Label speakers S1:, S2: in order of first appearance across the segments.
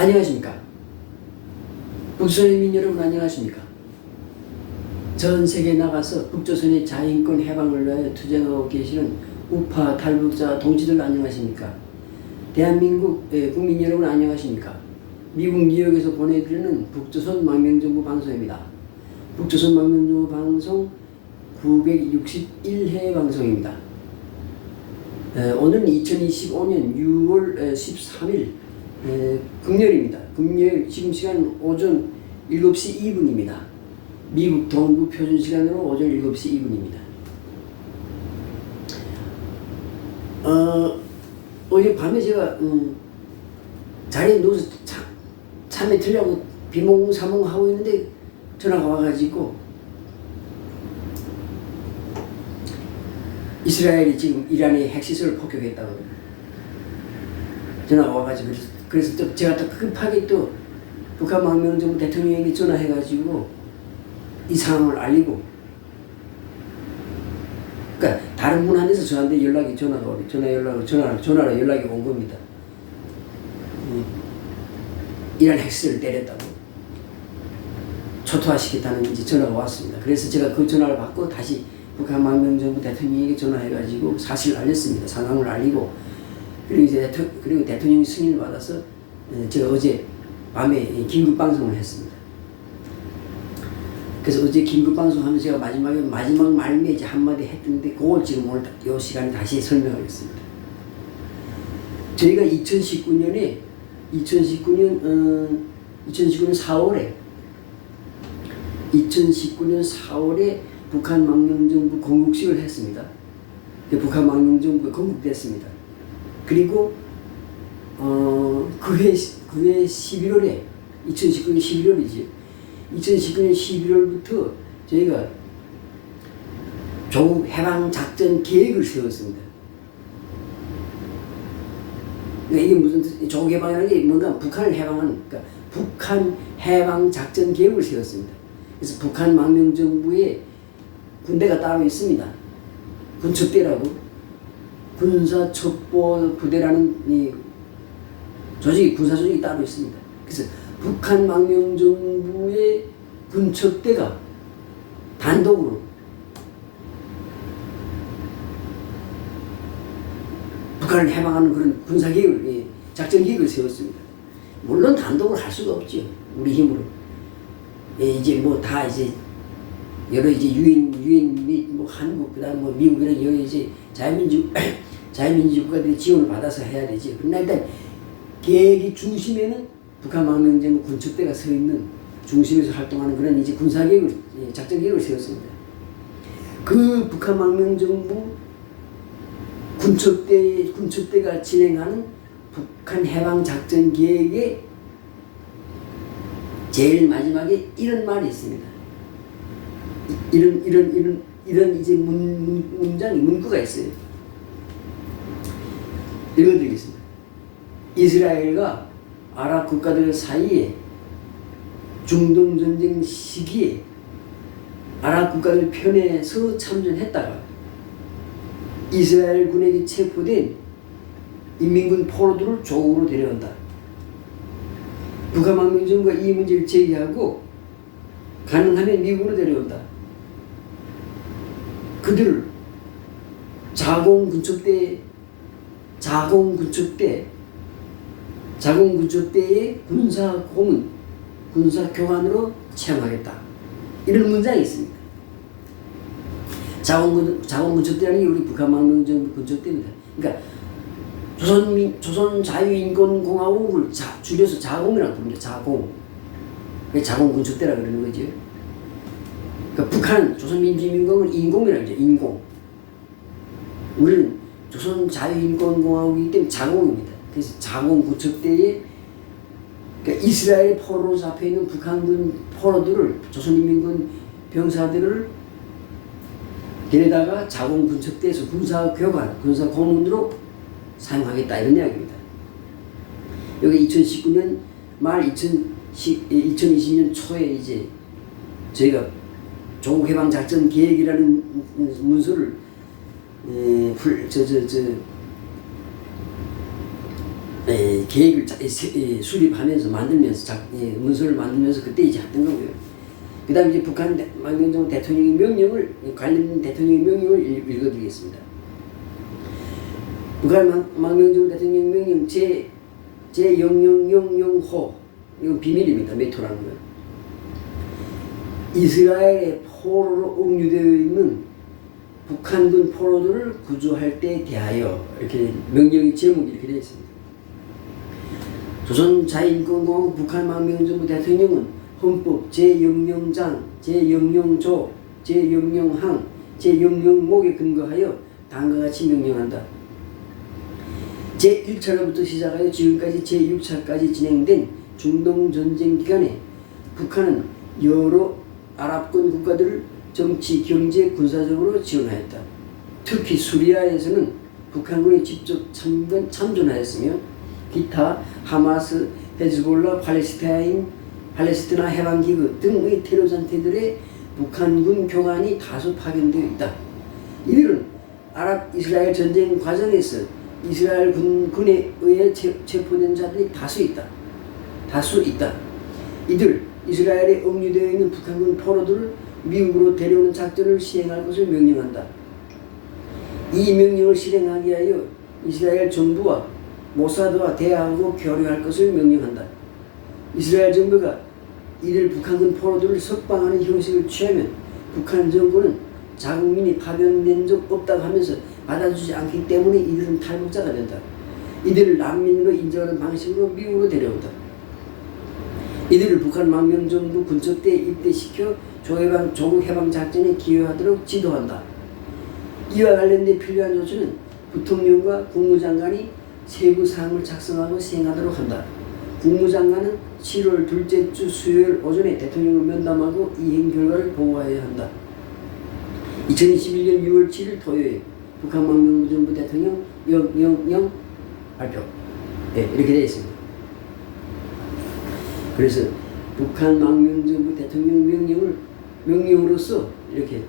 S1: 안녕하십니까? 북조선민 여러분 안녕하십니까? 전 세계에 나가서 북조선의 자인권 해방을 위하여 투쟁하고 계시는 우파 탈북자 동지들 안녕하십니까? 대한민국 예, 국민 여러분 안녕하십니까? 미국 뉴욕에서 보내드리는 북조선 망명정부 방송입니다. 북조선 망명정부 방송 961회 방송입니다. 에, 오늘은 2025년 6월 13일 금요일입니다. 금요일 지금 시간 오전 7시 2분입니다. 미국 동부 표준 시간으로 오전 7시 2분입니다. 어, 어제 밤에 제가 음, 자리에 누워서 참, 잠에 들려고 비몽사몽 하고 있는데 전화가 와가지고 이스라엘이 지금 이란의 핵시설을 폭격했다고 전화가 와가지고 그래서, 그래서 또 제가 또 급하게 또 북한 망명정부 대통령에게 전화해가지고 이 상황을 알리고 그러니까 다른 분 안에서 저한테 연락이 전화가 오고 전화 연락 전화 전화로 연락이 온 겁니다. 음, 이란 핵시설을 때렸다고 초토화시켰다는 이제 전화가 왔습니다. 그래서 제가 그 전화를 받고 다시 북한 망명정부 대통령에게 전화해가지고 사실을 알렸습니다. 상황을 알리고 그리고 이제 대통, 그리고 대통령 승인을 받아서 에, 제가 어제 밤에 긴급 방송을 했습니다. 그래서 어제 긴급 방송하면서 제가 마지막에 마지막 말미에 이제 한마디 했던데 그걸 지금 오늘 이 시간에 다시 설명하겠습니다. 저희가 2019년에 2019년 어, 2019년 4월에 2019년 4월에 북한 망명정부 건국식을 했습니다. 그 북한 망명정부가 건국됐습니다. 그리고 어, 그해 그해 11월에 2019년 11월이죠. 2019년 11월부터 저희가 조국 해방 작전 계획을 세웠습니다. 그러니까 이게 무슨 뜻- 조국 해방이라는 게 뭔가 북한을 해방하는 그러니까 북한 해방 작전 계획을 세웠습니다. 그래서 북한 망명 정부에 군대가 따로 있습니다. 군첩대라고 군사 첩보 부대라는 이 조직이 군사 조직이 따로 있습니다. 그래서 북한 망명 정부의 군첩대가 단독으로 북한을 해방하는 그런 군사 계획을 예, 작전 계획을 세웠습니다. 물론 단독으로 할 수가 없죠. 우리 힘으로. 예, 이제 뭐 다 이제 여러 이제 유엔 유엔 및뭐 한국 그다음 뭐 미국이나 여러 이제 자유민주 자유민주 국가들이 지원을 받아서 해야 되지. 그러나 일단 계획의 중심에는 북한 망명정부 군첩대가 서 있는 중심에서 활동하는 그런 이제 군사 계획을 예, 작전 계획을 세웠습니다. 그 북한 망명정부 군첩대 군첩대가 진행하는 북한 해방 작전 계획의 제일 마지막에 이런 말이 있습니다. 이- 이런 이런 이런 이런 이제 문, 문 문장이 문구가 있어요. 읽어드리겠습니다. 이스라엘과 아랍 국가들 사이에 중동 전쟁 시기에 아랍 국가들 편에서 참전했다가 이스라엘 군에게 체포된 인민군 포로들을 조국으로 데려온다. 북한 망명정부가 이 문제를 제기하고 가능하면 미국으로 데려온다. 그들을 자공군첩대 자공군첩대 자공군첩대의 군사 고문 군사 교관으로 채용하겠다. 이런 문장이 있습니다. 자원군 자원군첩대라는 게 우리 북한 망명정부 군첩대입니다. 그러니까 조선민 조선 자유인권공화국을 자, 줄여서 자공이라고 부릅니다. 자공. 그게 자공군첩대라 그러는 거죠. 그러니까 북한 조선민주인민공은 인공이라고 하죠. 인공. 우리는 조선 자유인권공화국이기 때문에 자공입니다. 그래서 자공군첩대에 그러니까 이스라엘 포로로 잡혀 있는 북한군 포로들을 조선인민군 병사들을 데려다가 자공 군첩대에서 군사 교관, 군사 고문으로 사용하겠다 이런 이야기입니다. 여기 2019년 말 2010, 2020년 초에 이제 저희가 조국 해방 작전 계획이라는 문서를 저, 저, 저, 에, 계획을 짜- 에, 수립하면서 만들면서 작, 에, 문서를 만들면서 그때 이제 했던 거고요. 그 다음 이제 북한 대- 망명종 대통령의 명령을 관련 대통령의 명령을 읽- 읽어드리겠습니다. 북한 망- 망명종 대통령 명령 제 제 0000호 이건 비밀입니다. 메토라는 거. 이스라엘의 포로로 옥류되어 있는 북한군 포로들을 구조할 때 대하여 이렇게 명령의 제목이 이렇게 되어 있습니다. 조선 자유인권공화국 북한 망명정부 대통령은 헌법 제0영장, 제0영조, 제0영항, 제0영목에 근거하여 다음과 같이 명령한다. 제1차로부터 시작하여 지금까지 제6차까지 진행된 중동 전쟁 기간에 북한은 여러 아랍권 국가들을 정치, 경제, 군사적으로 지원하였다. 특히 수리아에서는 북한군이 직접 참전, 참전하였으며 기타 하마스, 헤즈볼라, 팔레스타인, 팔레스티나 해방기구 등의 테러 전태들의 북한군 교관이 다수 파견되어 있다. 이들은 아랍 이스라엘 전쟁 과정에서 이스라엘 군, 군에 의해 체, 체포된 자들이 다수 있다. 다수 있다. 이들 이스라엘에 억류되어 있는 북한군 포로들을 미국으로 데려오는 작전을 시행할 것을 명령한다. 이 명령을 실행하기 위하여 이스라엘 정부와 모사드와 대화하고 교류할 것을 명령한다. 이스라엘 정부가 이들 북한군 포로들을 석방하는 형식을 취하면 북한 정부는 자국민이 파병된 적 없다고 하면서 받아주지 않기 때문에 이들은 탈북자가 된다. 이들을 난민으로 인정하는 방식으로 미국으로 데려온다. 이들을 북한 망명정부 군첩대에 입대시켜 조해방, 조국 해방 작전에 기여하도록 지도한다. 이와 관련된 필요한 조치는 부통령과 국무장관이 세부 사항을 작성하고 시행하도록 한다. 국무장관은 7월 둘째 주 수요일 오전에 대통령을 면담하고 이행 결과를 보고해야 한다. 2021년 6월 7일 토요일 북한 망명정부 대통령 영영영 발표. 네, 이렇게 되어 있습니다. 그래서 북한 망명정부 대통령 명령을 명령으로서 이렇게 에,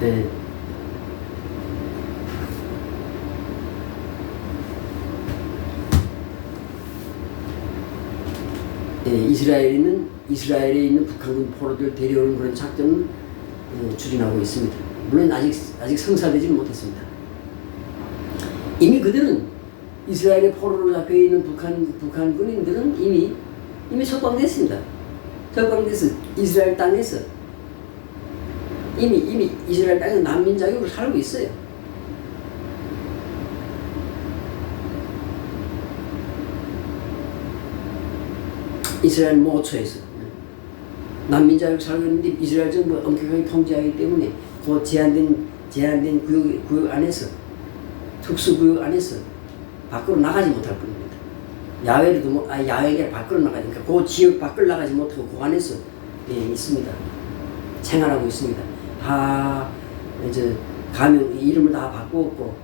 S1: 네. 예, 이스라엘은 이스라엘에 있는 북한군 포로들 데려오는 그런 작전을 어, 추진하고 있습니다. 물론 아직 아직 성사되지는 못했습니다. 이미 그들은 이스라엘의 포로로 잡혀 있는 북한 북한 군인들은 이미 이미 석방됐습니다. 석방돼서 이스라엘 땅에서 이미 이미 이스라엘 땅에 난민 자격으로 살고 있어요. 이스라엘 모처에서 난민 자격 살고 있는데 이스라엘 정부가 엄격하게 통제하기 때문에 그 제한된 제한된 구역 구역 안에서 특수 구역 안에서 밖으로 나가지 못할 뿐입니다. 야외로도 뭐, 아 야외가 밖으로 나가니까 그 지역 밖을 나가지 못하고 그 안에서 예, 있습니다. 생활하고 있습니다. 다 이제 가명 이름을 다 바꾸었고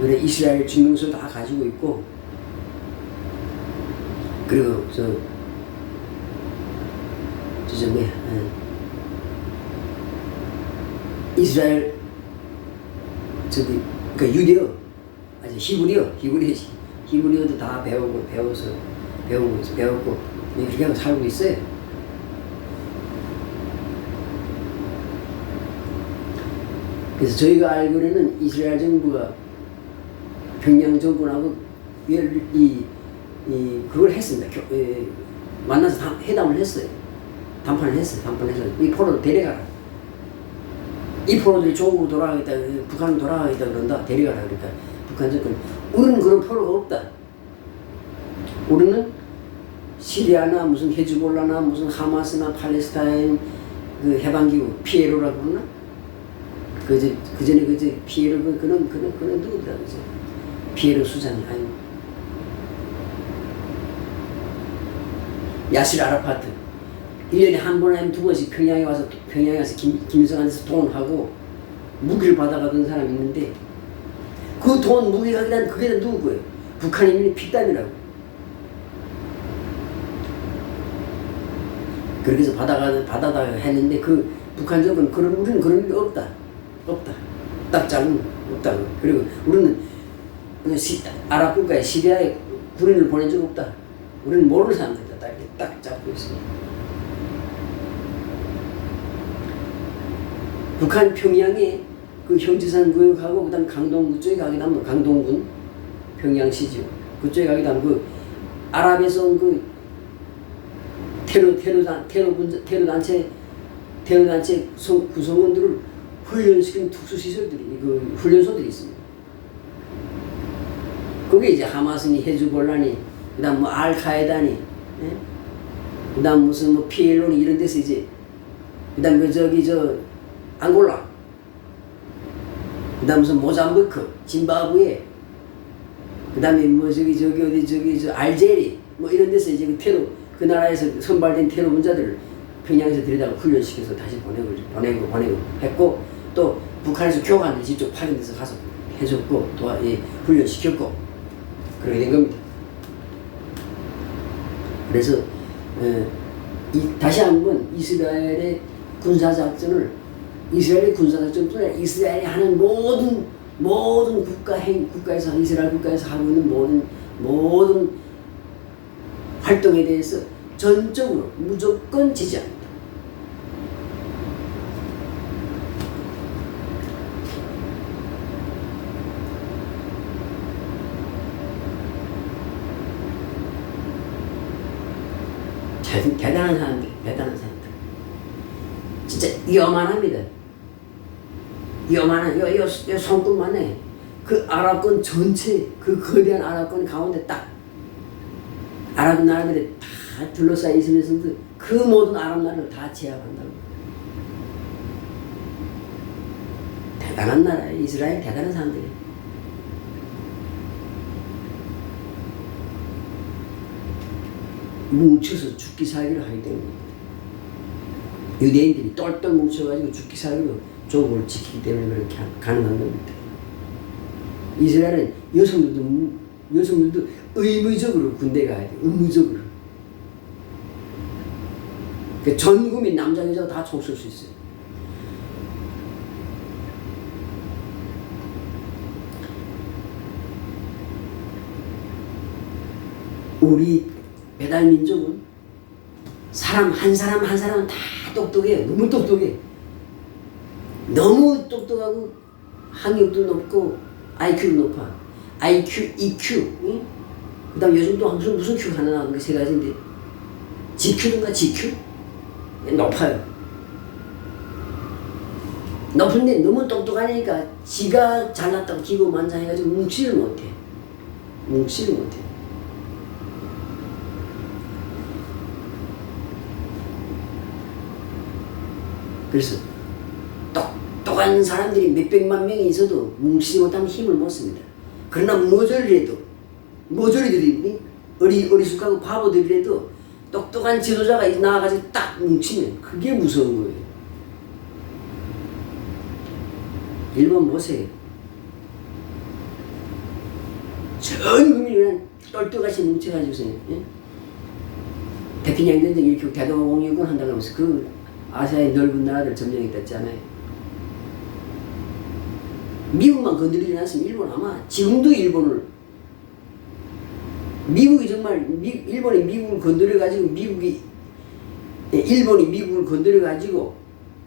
S1: 그래 이스라엘 증명서 다 가지고 있고 그리고 저 저저 뭐야 예. 이스라엘 저기 그러니까 유대어 히브리어 히브리어 히브리어도 다 배우고 배워서 배우고 배웠고 이렇게 하고 살고 있어요. 그래서 저희가 알기로는 이스라엘 정부가 평양 정권하고 이, 이, 이 그걸 했습니다. 교, 에, 만나서 다, 회담을 했어요. 담판을 했어요. 담판해서 이 포로를 데려가라. 이 포로들이 조국으로 돌아가겠다, 북한으로 돌아가겠다 그런다. 데려가라 그러니까 북한 정권. 우리는 그런 포로가 없다. 우리는 시리아나 무슨 헤즈볼라나 무슨 하마스나 팔레스타인 그 해방기구 피에로라고 그러나? 그저 그 전에 그저 피에로 그 그는 그는 그는 누구더라 그저? 피에로 수장 아니 야실 아라파트. 1년에 한 번 아니면 두 번씩 평양에 와서 평양에 와서 김, 김일성한테서 돈하고 무기를 받아가던 사람이 있는데 그 돈 무기 가기란 그게 다 누구예요? 북한인민의 피땀이라고 그렇게 해서 받아가 받아다 했는데 그 북한 정부는 그런 우리는 그런 게 없다 없다 딱딱자는 없다고. 그리고 우리는 그 시, 아랍 국가에 시리아에 군인을 보낸 적 없다. 우리는 모르는 사람들이다. 딱 딱 잡고 있어. 북한 평양에 그 형지산 구역하고 그다음 강동구 쪽에 가게 되면 강동군 평양시죠. 그쪽에 가게 되면 그 아랍에서 온 그 테러 테러 단 테러 분 테러 단체 테러 단체 성- 구성원들을 훈련시키는 특수 시설들이 그 훈련소들이 있습니다. 그게 이제 하마스니 헤즈볼라니 그다음 뭐 알카에다니 예? 그다음 무슨 뭐 피엘로니 이런 데서 이제 그다음 그 저기 저 앙골라 그 다음 무슨 모잠비크 짐바브웨 그 다음에 뭐 저기 저기 어디 저기 저 알제리 뭐 이런 데서 이제 그 테러 그 나라에서 선발된 테러 분자들을 평양에서 들여다가 훈련시켜서 다시 보내고 보내고 보내고 했고 또 북한에서 교관들 직접 파견돼서 가서 해줬고 또 예, 훈련시켰고 그렇게 된 겁니다. 그래서 에, 이, 다시 한번 이스라엘의 군사작전을 이스라엘의 군사작전뿐 아니라 이스라엘이 하는 모든 모든 국가 행 국가에서 이스라엘 국가에서 하고 있는 모든 모든 활동에 대해서 전적으로 무조건 지지합니다. 대, 대단한 사람들, 대단한 사람들. 진짜 요만합니다. 요만한, 요, 요, 요 손끝만 해. 그 아랍권 전체, 그 거대한 아랍권 가운데 딱 아랍 나라들이 다 둘러싸여 있으면서도 그 모든 아랍 나라를 다 제압한다고. 대단한 나라야. 이스라엘 대단한 사람들이야. 뭉쳐서 죽기 살기를 하기 때문입니다. 유대인들이 똘똘 뭉쳐가지고 죽기 살기로 조국을 지키기 때문에 그렇게 하- 가능한 겁니다. 이스라엘은 여성들도 여성들도 의무적으로 군대 가야 돼. 의무적으로. 그전 국민 남자 여자 다 총 쏠 수 있어요. 우리 배달 민족은 사람 한 사람 한 사람은 다 똑똑해. 너무 똑똑해. 너무 똑똑하고 학력도 높고 IQ도 높아. IQ, EQ. 응? 그 다음 요즘 또 무슨 무슨 Q 하나 나오는 게 세 가지인데 GQ인가 GQ? 높아요. 높은데 너무 똑똑하니까 지가 잘났다고 기고만장해가지고 뭉치를 못해. 뭉치를 못해. 그래서 똑똑한 사람들이 몇백만 명이 있어도 뭉치지 못하면 힘을 못 씁니다. 그러나 모조리라도 모조리들이 어리 어리숙하고 바보들이라도 똑똑한 지도자가 나와가지고 딱 뭉치면 그게 무서운 거예요. 일본 보세요. 전 국민이 똘똘같이 뭉쳐가지고서 예? 태평양 전쟁 대동아 공유권 한다고 하면서 그 아시아의 넓은 나라들 점령했댔잖아요. 미국만 건드리지 않았으면 일본 아마 지금도 일본을 미국이 정말 미, 일본이 미국을 건드려 가지고 미국이 예, 일본이 미국을 건드려 가지고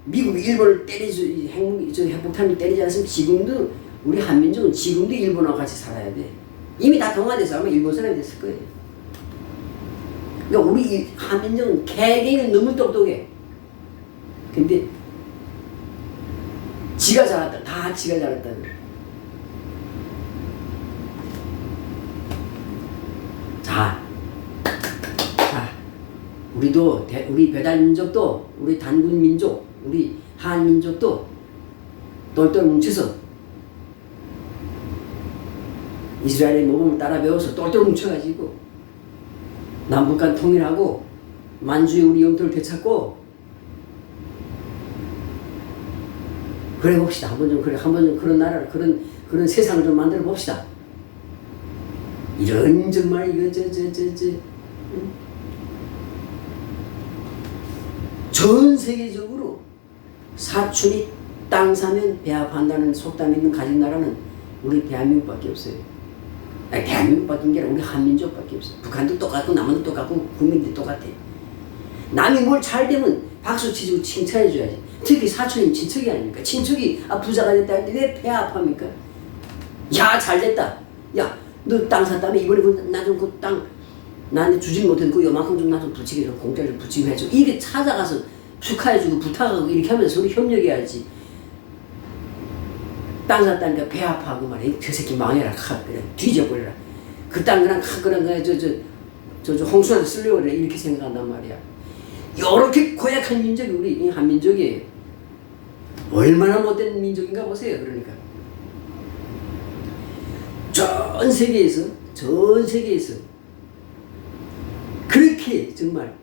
S1: 미국이 일본을 때리죠 핵, 저 핵폭탄을 때리지 않으면 지금도 우리 한민족은 지금도 일본하고 같이 살아야 돼. 이미 다 동화돼서 아마 일본 사람이 됐을 거예요. 그러니까 우리 이 한민족은 개개인은 너무 똑똑해. 근데 지가 잘했다. 다 지가 잘했다. 자, 자, 우리도 대, 우리 배달 민족도 우리 단군 민족, 우리 한 민족도 똘똘 뭉쳐서 이스라엘의 모범을 따라 배워서 똘똘 뭉쳐가지고 남북한 통일하고 만주의 우리 영토를 되찾고 그래 봅시다. 한번 좀 그래 한번 좀 그런 나라를 그런 그런 세상을 좀 만들어 봅시다. 이런 정말 이거 저저저 저, 응? 전 세계적으로 사춘이 땅 사면 배합한다는 속담 있는 가진 나라는 우리 대한민국밖에 없어요. 아니, 대한민국밖에 게 아니라 우리 한민족밖에 없어요. 북한도 똑같고 남한도 똑같고 국민들 똑같아. 남이 뭘 잘 되면 박수 치고 칭찬해 줘야지. 특히 사촌님 친척이 아닙니까? 친척이 아 부자가 됐다 했는데 왜배 아파합니까? 야 잘 됐다. 야 너 땅 샀다며 이번에 나좀 그땅 나한테 주지 못해도 그 요만큼 좀 나좀 붙이게 좀 공짜로 좀 붙이게 해줘. 이게 찾아가서 축하해주고 부탁하고 이렇게 하면서 서로 협력해야지. 땅 샀다니까 배 아파하고 말이야. 저 새끼 망해라. 카, 그래. 뒤져버려라. 그 땅 그냥 카, 그냥 그냥 저, 저, 저, 저 홍수라도 쓸려고 그래. 이렇게 생각한단 말이야. 요렇게 고약한 민족이 우리 이 한민족이에요. 얼마나 못된 민족인가 보세요. 그러니까. 전 세계에서, 전 세계에서 그렇게 정말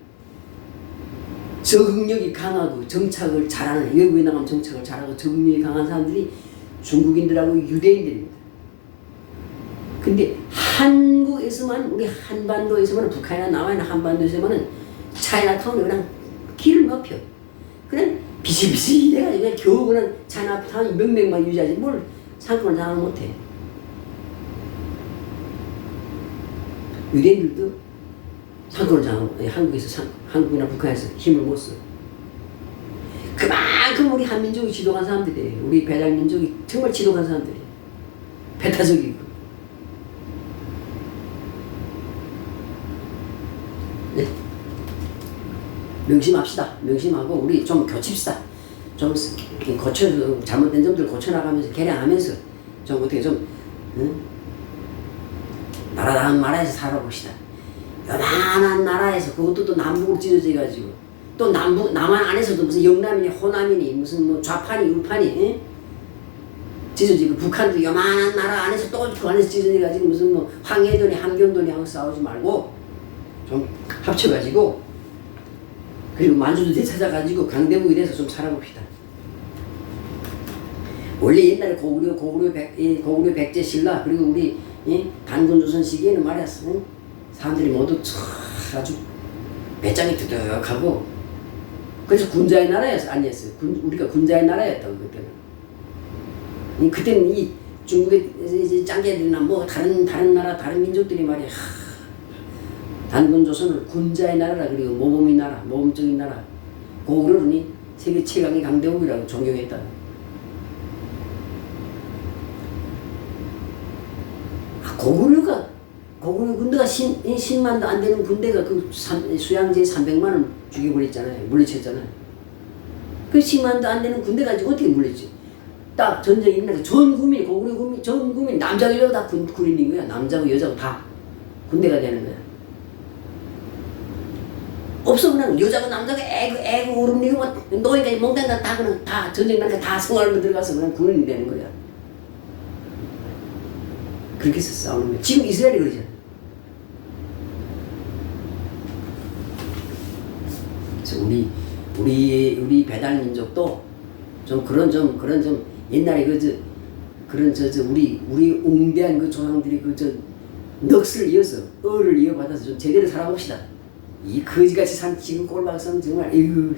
S1: 적응력이 강하고 정착을 잘하는 외국에 나가면 정착을 잘하고 적응력이 강한 사람들이 중국인들하고 유대인들입니다. 근데 한국에서만 우리 한반도에서만 북한이나 남한이나 한반도에서만은 차이나타운이 그냥 길을 막혀. 그냥 비실비실 해가지고 그냥 겨우 그냥 차이나타운 명맥만 유지하지 뭘 상권을 장악 못해. 유대인들도 상권을 장악 못해. 한국에서 상, 한국이나 북한에서 힘을 못 써. 그만큼 우리 한민족이 지독한 사람들이에요. 우리 배달민족이 정말 지독한 사람들이에요. 배타적이고. 명심합시다. 명심하고 우리 좀 교칩시다. 좀 고쳐 잘못된 점들 고쳐나가면서 개량하면서 좀 어떻게 좀 응? 나라다운 나라에서 살아봅시다. 요만한 나라에서 그것도 또 남북으로 찢어져 가지고 또 남북 남한 안에서도 무슨 영남이니 호남이니 무슨 뭐 우판이 에? 찢어지고 북한도 요만한 나라 안에서 또 그 안에서 찢어져 가지고 무슨 뭐 황해도니 함경도니 하고 싸우지 말고 좀 합쳐가지고 그리고 만주도 되찾아가지고 강대국이 돼서 좀 살아봅시다. 원래 옛날에 고구려 고구려 백이 고구려 백제 신라 그리고 우리 이 단군 조선 시기에는 말이었어 응? 사람들이 모두 참 아주 배짱이 두둑하고 그래서 군자의 나라였어 아니었어요. 군, 우리가 군자의 나라였다고 그때는. 이 그때는 이 중국의 짱개들이나 뭐 다른 다른 나라 다른 민족들이 말이야. 하, 단군 조선을 군자의 나라라 그리고 모범의 나라, 모범적인 나라. 고구려는 세계 최강의 강대국이라고 존경했다. 아, 고구려가 고구려 군대가 신, 10만도 안 되는 군대가 그 삼, 수양제 300만 원 죽여버렸잖아요. 물리쳤잖아요. 그 10만도 안 되는 군대 가지고 어떻게 물렸지? 딱 전쟁이 일어나서 전 국민, 고구려 국민, 전 국민, 남자고 여자고 다 군, 군인인 거야. 남자고 여자고 다 군대가 되는 거야. 없어 그냥 여자고 남자고 애고 애고 뭐 노예까지 몽땅 다 그냥 다 전쟁 나니까 다 생활로 들어가서 그냥 군인이 되는 거야. 그렇게 해서 싸우는 거야. 지금 이스라엘이 그러잖아. 그래서 우리 우리 우리 배달 민족도 좀 그런 좀 그런 좀 옛날에 그 저 그런 저 저 우리 우리 웅대한 그 조상들이 그 저 넋을 이어서 어를 이어받아서 좀 제대로 살아봅시다. 이 거지같이 산 지금 꼴박선 정말 에휴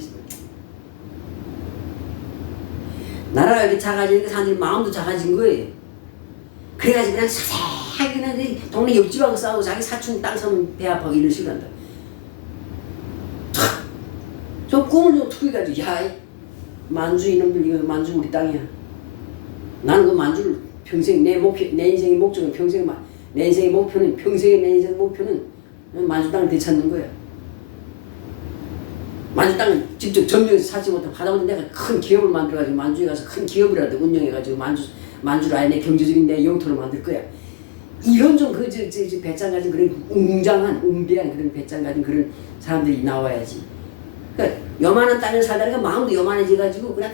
S1: 나라가 이렇게 작아지니까 사람들이 마음도 작아진 거예요. 그래가지고 그냥 사색하게 그냥 그 동네 옆집하고 싸우고 자기 사촌 땅 사면 배 아파하고 이런 식으로 한다. 참, 저 꿈을 좀 투기가지고 야이 만주 이놈들 이거 만주 우리 땅이야. 나는 그 만주를 평생 내 목표 내 인생의 목적은 평생 마- 내 인생의 목표는 평생의 내 인생의 목표는 만주 땅을 되찾는 거야. 만주 땅은 직접 점령해서 사지 못하고 하다못해 내가 큰 기업을 만들어가지고 만주에 가서 큰 기업이라도 운영해가지고 만주 아예 내 경제적인 내 영토로 만들 거야. 이런 좀그저저 배짱 가진 그런 웅장한 웅대한 그런 배짱 가진 그런 사람들이 나와야지. 그러니까 요만한 땅에 살다가 마음도 요만해져 가지고 그냥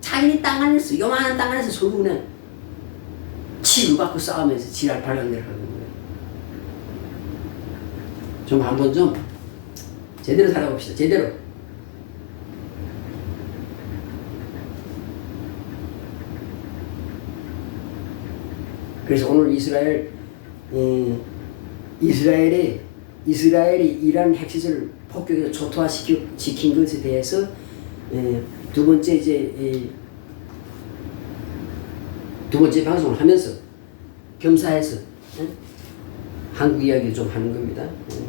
S1: 자기네 땅 안에서 요만한 땅 안에서 서로 그냥 치고받고 싸우면서 지랄 발광대를 하는 거야. 좀 한번 좀 제대로 살아봅시다. 제대로. 그래서 오늘 이스라엘 음, 이스라엘이 이스라엘이 이란 핵시설을 폭격해서 초토화시킨 것에 대해서 에, 두 번째 이제 이, 두 번째 방송을 하면서 겸사해서 응? 한국 이야기를 좀 하는 겁니다. 응.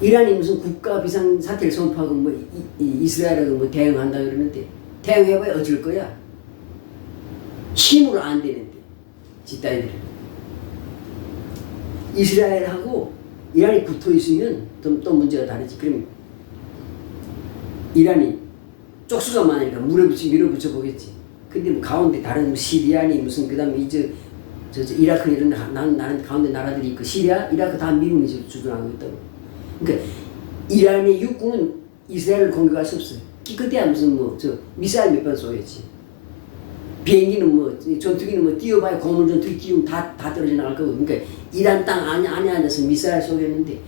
S1: 이란이 무슨 국가 비상 사태를 선포하고 뭐 이, 이, 이스라엘하고 뭐 대응한다 그러는데 대응해봐야 어쩔 거야. 힘으로 안 되는데 지따이들은 이스라엘하고 이란이 붙어 있으면 또, 또 문제가 다르지. 그럼 이란이 쪽수가 많으니까 물어붙이 밀어붙여 보겠지. 근데 뭐 가운데 다른 뭐 시리아니 무슨 그 다음에 이제 저, 저 이라크 이런 나는 나는 가운데 나라들이 있고 시리아 이라크 다 지금 주둔하고 있다고. 그러니까 이란의 육군은 이스라엘을 공격할 수 없어요. 기껏해야 무슨 뭐 저 미사일 몇 번 쏘겠지. 비행기는 뭐 전투기는 뭐 띄워봐야 고물 전투기 띄우면 다, 다 떨어져 나갈 거고 그러니까 이란 땅 안에, 안에 앉아서 미사일 쏘겠는데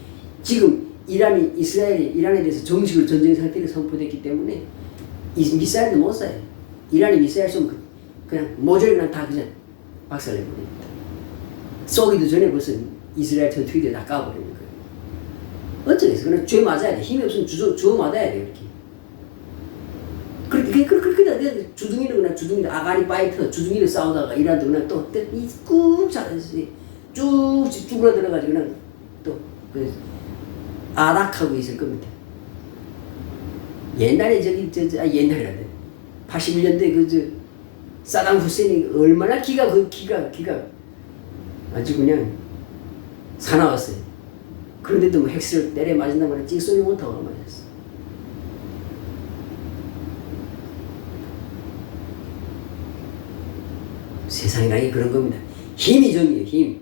S1: 지금 이란이 이스라엘이 이란에 대해서 정식으로 전쟁 상태를 선포됐기 때문에 이 미사일도 못 쏴요. 이란이 미사일 쏘면 그- 그냥 모조리 그냥 다 그냥 박살내버립니다. 쏘기도 전에 벌써 이스라엘 전투기들 다 까버리는 거예요. 어쩌겠어. 그냥 죄 맞아야 돼. 힘이 없으면 주저, 주워 맞아야 돼. 이렇게. 그렇게 그렇게 그렇게 주둥이를 그냥 주둥이 아가리 파이터 주둥이를 싸우다가 이란도 그냥 잡았지 쭉 쭈그러 들어가지고 그냥 또 그 아락하고 있을 겁니다. 옛날에 저기 저, 저 아, 옛날이란데 81년대 그저 사담 후세인이 얼마나 기가 그 기가 기가 아주 그냥 사나웠어요. 그런데도 뭐 핵스를 때려 맞은다 말에 찍소리 못하고 맞았어. 세상이라는 게 그런 겁니다. 힘이 정이에요, 힘.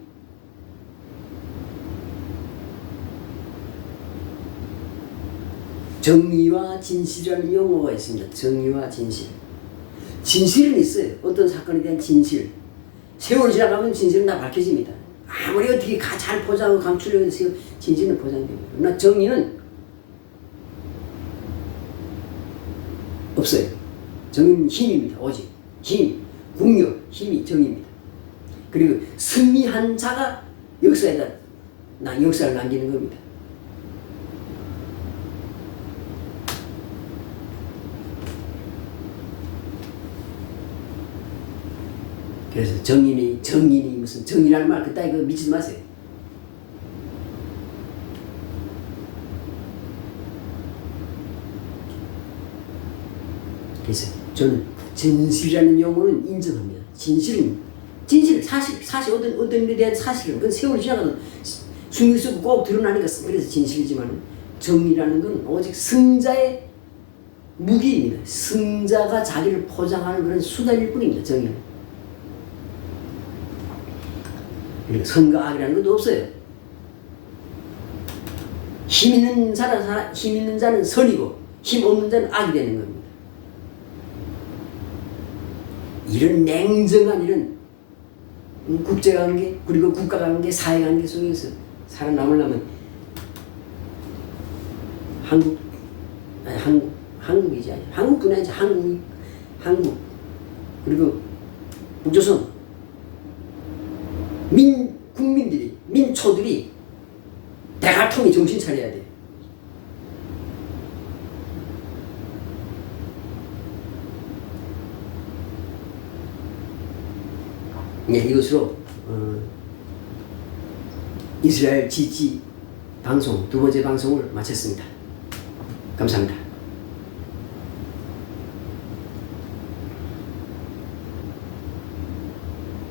S1: 정의와 진실이라는 용어가 있습니다. 정의와 진실. 진실은 있어요. 어떤 사건에 대한 진실. 세월이 지나가면 진실은 다 밝혀집니다. 아무리 어떻게 가- 잘 포장하고 감추려고 해서 진실은 포장됩니다. 그러나 정의는 없어요. 정의는 힘입니다. 오직 힘, 국력, 힘이 정의입니다. 그리고 승리한 자가 역사에다 나 역사를 남기는 겁니다. 그래서 정인이 정인이 무슨 정이라는 말 그따위 그 믿지 마세요. 그래서 저는 진실이라는 용어는 인정합니다. 진실은 진실 사실 사실 어떤 어떤 일에 대한 사실은 그건 세월이 지나가도 숨길 수 없고 꼭 드러나니까 그래서 진실이지만 정의라는 건 오직 승자의 무기입니다. 승자가 자기를 포장하는 그런 수단일 뿐입니다. 정의는. 그리고 선과 악이라는 것도 없어요. 힘 있는 자는 힘 있는 자는 선이고 힘 없는 자는 악이 되는 겁니다. 이런 냉정한 이런 음, 국제관계 그리고 국가관계 사회관계 속에서 살아남으려면 한국 아니 한국 한국이지 아니 한국뿐이 아니지 한국 한국 그리고 북조선 민 국민들이 민초들이 대가통이 정신 차려야 돼. 네, 이것으로 어, 이스라엘 지지 방송 두 번째 방송을 마쳤습니다. 감사합니다.